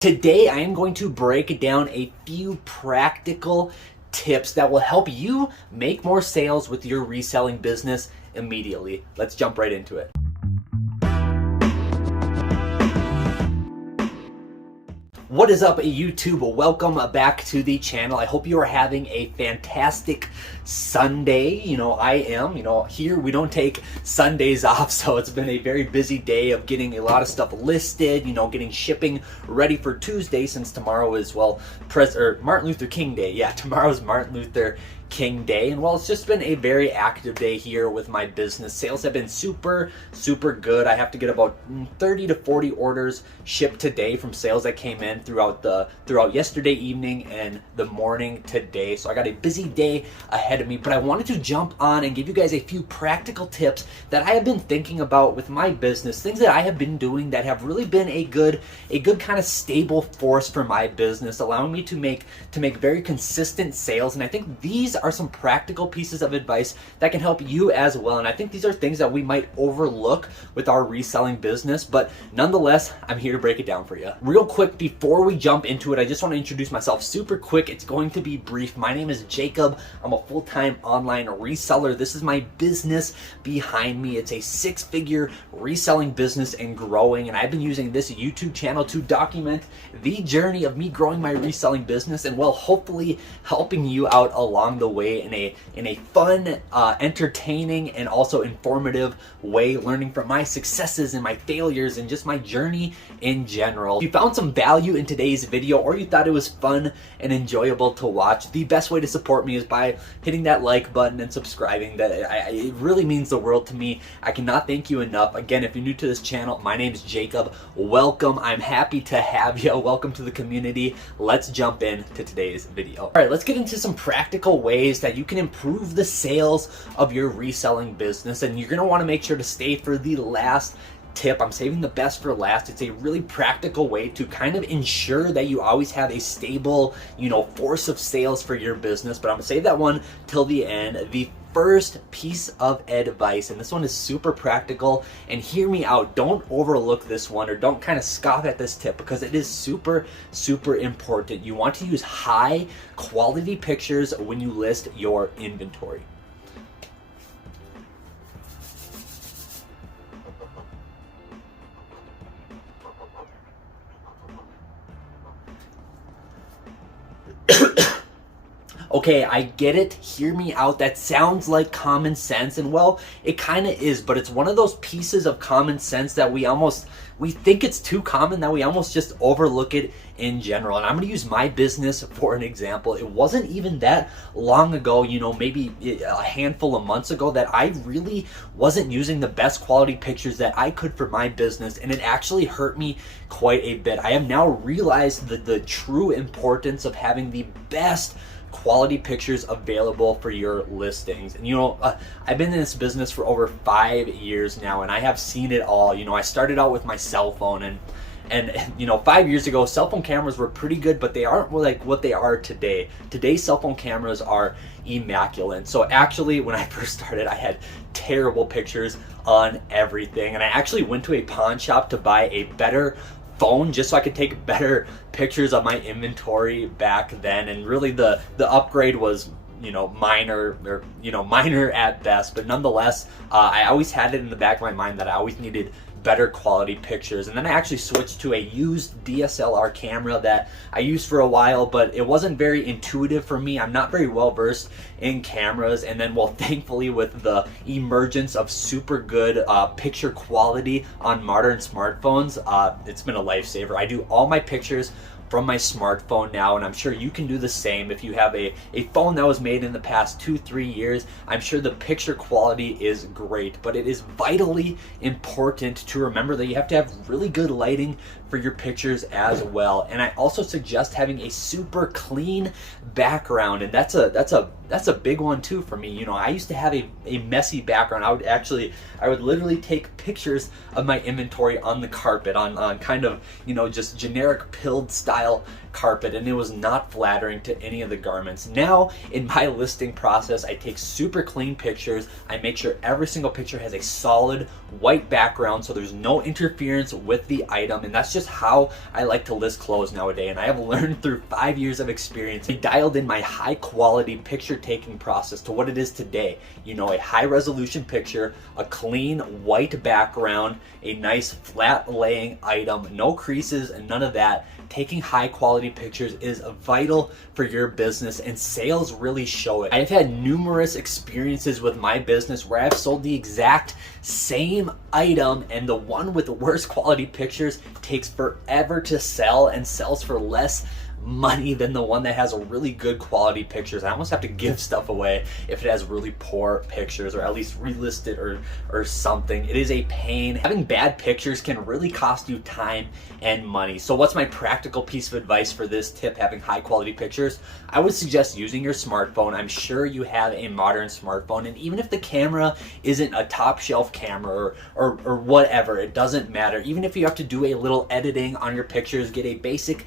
Today, I am going to break down a few practical tips that will help you make more sales with your reselling business immediately. Let's jump right into it. What is up, YouTube? Welcome back to the channel. I hope you are having a fantastic Sunday. I am. Here we don't take Sundays off, so it's been a very busy day of getting a lot of stuff listed, getting shipping ready for Tuesday, since tomorrow is, Martin Luther King Day. Yeah, tomorrow's Martin Luther King Day, and it's just been a very active day here with my business. Sales have been super good. I have to get about 30 to 40 orders shipped today from sales that came in throughout yesterday evening and the morning today. So I got a busy day ahead of me, but I wanted to jump on and give you guys a few practical tips that I have been thinking about with my business, things that I have been doing that have really been a good kind of stable force for my business, allowing me to make very consistent sales. And I think these are some practical pieces of advice that can help you as well. And I think these are things that we might overlook with our reselling business, but nonetheless, I'm here to break it down for you. Real quick, before we jump into it, I just want to introduce myself super quick. It's going to be brief. My name is Jacob. I'm a full-time online reseller. This is my business behind me. It's a six-figure reselling business and growing, and I've been using this YouTube channel to document the journey of me growing my reselling business and, hopefully helping you out along the way in a fun, entertaining, and also informative way, learning from my successes and my failures and just my journey in general. If you found some value in today's video, or you thought it was fun and enjoyable to watch, the best way to support me is by hitting that like button and subscribing. It really means the world to me. I cannot thank you enough. Again, if you're new to this channel, my name is Jacob. Welcome. I'm happy to have you. Welcome to the community. Let's jump into today's video. All right, let's get into some practical ways that you can improve the sales of your reselling business, and you're going to want to make sure to stay for the last tip. I'm saving the best for last. It's a really practical way to kind of ensure that you always have a stable, force of sales for your business, but I'm gonna save that one till the end. The first piece of advice, and this one is super practical, and hear me out, don't overlook this one, or don't kind of scoff at this tip, because it is super important. You want to use high quality pictures when you list your inventory. Okay, I get it. Hear me out. That sounds like common sense, and it kind of is, but it's one of those pieces of common sense that we think it's too common that we almost just overlook it in general. And I'm going to use my business for an example. It wasn't even that long ago, maybe a handful of months ago, that I really wasn't using the best quality pictures that I could for my business, and it actually hurt me quite a bit. I have now realized the true importance of having the best quality pictures available for your listings. And I've been in this business for over 5 years now, and I have seen it all. I started out with my cell phone, and 5 years ago, cell phone cameras were pretty good, but they aren't like what they are today. Today's cell phone cameras are immaculate. So actually, when I first started, I had terrible pictures on everything, and I actually went to a pawn shop to buy a better phone just so I could take better pictures of my inventory back then. And really the upgrade was minor at best, but nonetheless, I always had it in the back of my mind that I always needed better quality pictures. And then I actually switched to a used DSLR camera that I used for a while, but it wasn't very intuitive for me. I'm not very well versed in cameras. And then, thankfully, with the emergence of super good picture quality on modern smartphones, it's been a lifesaver. I do all my pictures from my smartphone now, and I'm sure you can do the same. If you have a phone that was made in the past 2-3 years, I'm sure the picture quality is great, but it is vitally important to remember that you have to have really good lighting for your pictures as well. And I also suggest having a super clean background, and that's a big one too for me. I used to have a messy background. I would literally take pictures of my inventory on the carpet, on kind of just generic pilled style carpet, and it was not flattering to any of the garments. Now in my listing process, I take super clean pictures. I make sure every single picture has a solid white background so there's no interference with the item, and that's just how I like to list clothes nowadays. And I have learned through 5 years of experience, I dialed in my high quality picture taking process to what it is today. You know, a high resolution picture, a clean white background, a nice flat laying item, no creases and none of that. Taking high quality pictures is vital for your business, and sales really show it. I've had numerous experiences with my business where I've sold the exact same item, and the one with the worst quality pictures takes forever to sell and sells for less money than the one that has really good quality pictures. I almost have to give stuff away if it has really poor pictures, or at least relist it or something. It is a pain. Having bad pictures can really cost you time and money. So what's my practical piece of advice for this tip, having high quality pictures? I would suggest using your smartphone. I'm sure you have a modern smartphone, and even if the camera isn't a top shelf camera or whatever, it doesn't matter. Even if you have to do a little editing on your pictures, get a basic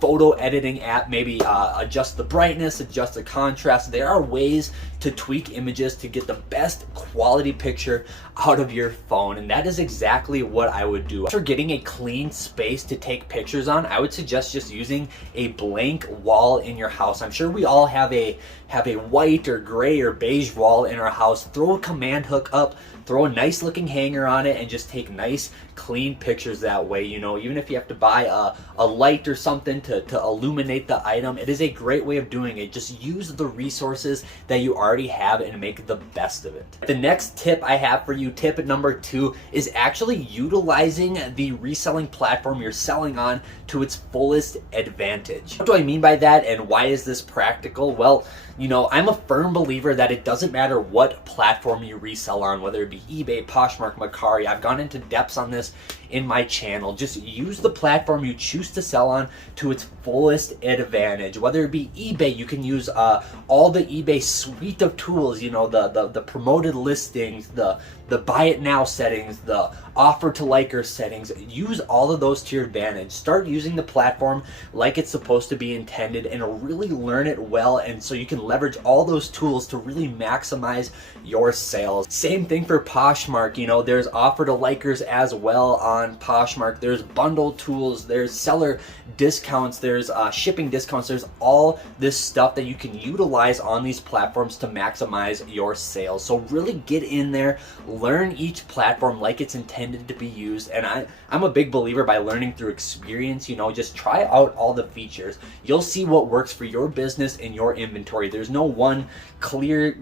photo editing app, maybe adjust the brightness, adjust the contrast. There are ways to tweak images to get the best quality picture out of your phone, and that is exactly what I would do. After getting a clean space to take pictures on, I would suggest just using a blank wall in your house. I'm sure we all have a white or gray or beige wall in our house. Throw a command hook up, throw a nice looking hanger on it, and just take nice clean pictures that way. You know, even if you have to buy a light or something to illuminate the item, it is a great way of doing it. Just use the resources that you already have and make the best of it. The next tip I have for you, tip number 2, is actually utilizing the reselling platform you're selling on to its fullest advantage. What do I mean by that, and why is this practical? Well, you know, I'm a firm believer that it doesn't matter what platform you resell on, whether it be eBay, Poshmark, Mecari. I've gone into depths on this in my channel. Just use the platform you choose to sell on to its fullest advantage. Whether it be eBay, you can use all the eBay suite of tools, you know, the promoted listings, the buy it now settings, the offer to liker settings. Use all of those to your advantage. Start using the platform like it's supposed to be intended, and really learn it well, and so you can leverage all those tools to really maximize your sales. Same thing for Poshmark. You know, there's offer to likers as well on Poshmark. There's bundle tools, there's seller discounts, there's shipping discounts. There's all this stuff that you can utilize on these platforms to maximize your sales. So really get in there, learn each platform like it's intended to be used. And I'm a big believer by learning through experience. You know, just try out all the features. You'll see what works for your business and your inventory. There's no one clear,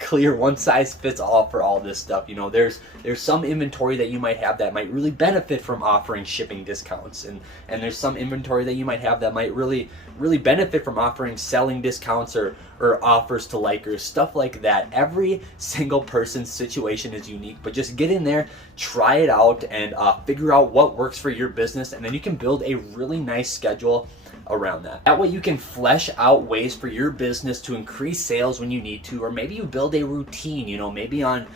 clear one size fits all for all this stuff. You know, there's some inventory that you might have that might really benefit from offering shipping discounts, and there's some inventory that you might have that might really benefit from offering selling discounts or offers to likers, stuff like that. Every single person's situation is unique, but just get in there, try it out, and figure out what works for your business, and then you can build a really nice schedule around that. That way you can flesh out ways for your business to increase sales when you need to, or maybe you build a routine. You know, maybe on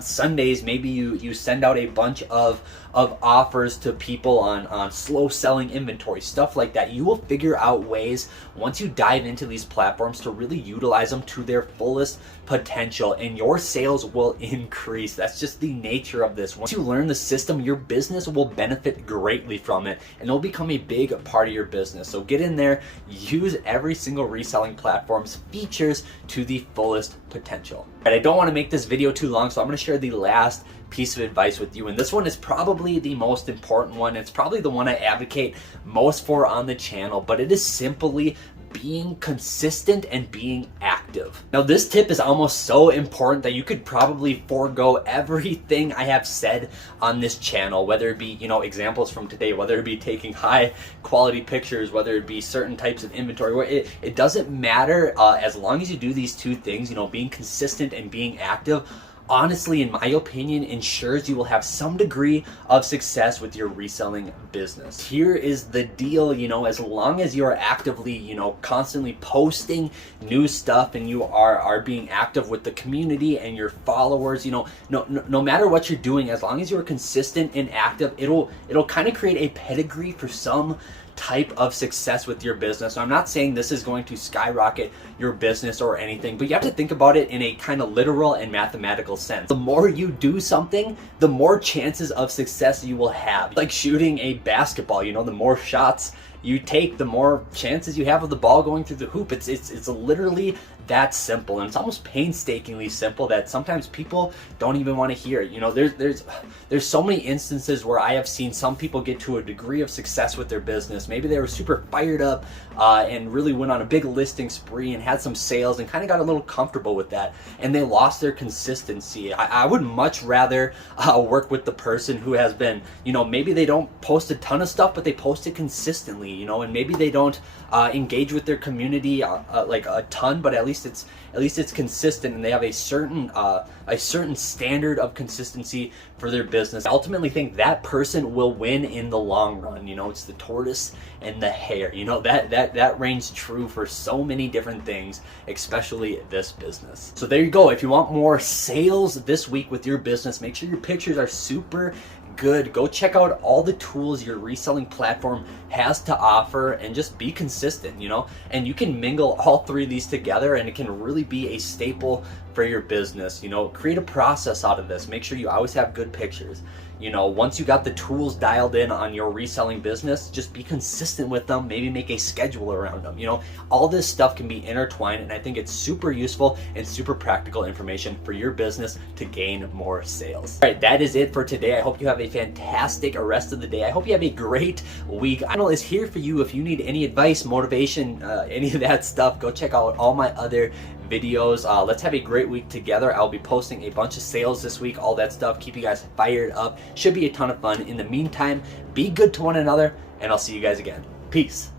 Sundays, maybe you send out a bunch of offers to people on slow selling inventory, stuff like that. You will figure out ways once you dive into these platforms to really utilize them to their fullest potential, and your sales will increase. That's just the nature of this. Once you learn the system, your business will benefit greatly from it, and it'll become a big part of your business. So get in there, use every single reselling platform's features to the fullest potential. But I don't want to make this video too long, so I'm going to share the last piece of advice with you, and this one is probably the most important one. It's probably the one I advocate most for on the channel, but it is simply being consistent and being active. Now, this tip is almost so important that you could probably forego everything I have said on this channel, whether it be, you know, examples from today, whether it be taking high quality pictures, whether it be certain types of inventory, where it doesn't matter, as long as you do these two things, you know, being consistent and being active. Honestly, in my opinion, ensures you will have some degree of success with your reselling business. Here is the deal, you know, as long as you are actively, you know, constantly posting new stuff, and you are being active with the community and your followers, you know, no matter what you're doing, as long as you're consistent and active, it'll kind of create a pedigree for some type of success with your business. So I'm not saying this is going to skyrocket your business or anything, but you have to think about it in a kind of literal and mathematical sense. The more you do something, the more chances of success you will have. Like shooting a basketball, you know, the more shots you take, the more chances you have of the ball going through the hoop. It's literally that simple, and it's almost painstakingly simple that sometimes people don't even want to hear it. You know, there's so many instances where I have seen some people get to a degree of success with their business. Maybe they were super fired up and really went on a big listing spree and had some sales and kind of got a little comfortable with that, and they lost their consistency. I would much rather work with the person who has been, you know, maybe they don't post a ton of stuff, but they post it consistently, you know, and maybe they don't engage with their community like a ton, but at least it's consistent, and they have a certain standard of consistency for their business. I ultimately think that person will win in the long run. You know, it's the tortoise and the hare. You know, that reigns true for so many different things, especially this business. So there you go. If you want more sales this week with your business, make sure your pictures are super good. Go check out all the tools your reselling platform has to offer and just be consistent, you know, and you can mingle all three of these together and it can really be a staple for your business. You know, create a process out of this. Make sure you always have good pictures. You know, once you got the tools dialed in on your reselling business, just be consistent with them. Maybe make a schedule around them. You know, all this stuff can be intertwined, and I think it's super useful and super practical information for your business to gain more sales. All right, that is it for today. I hope you have a fantastic rest of the day. I hope you have a great week. My channel is here for you if you need any advice, motivation, any of that stuff. Go check out all my other videos. Let's have a great week together. I'll be posting a bunch of sales this week, all that stuff. Keep you guys fired up. Should be a ton of fun. In the meantime, be good to one another, and I'll see you guys again. Peace.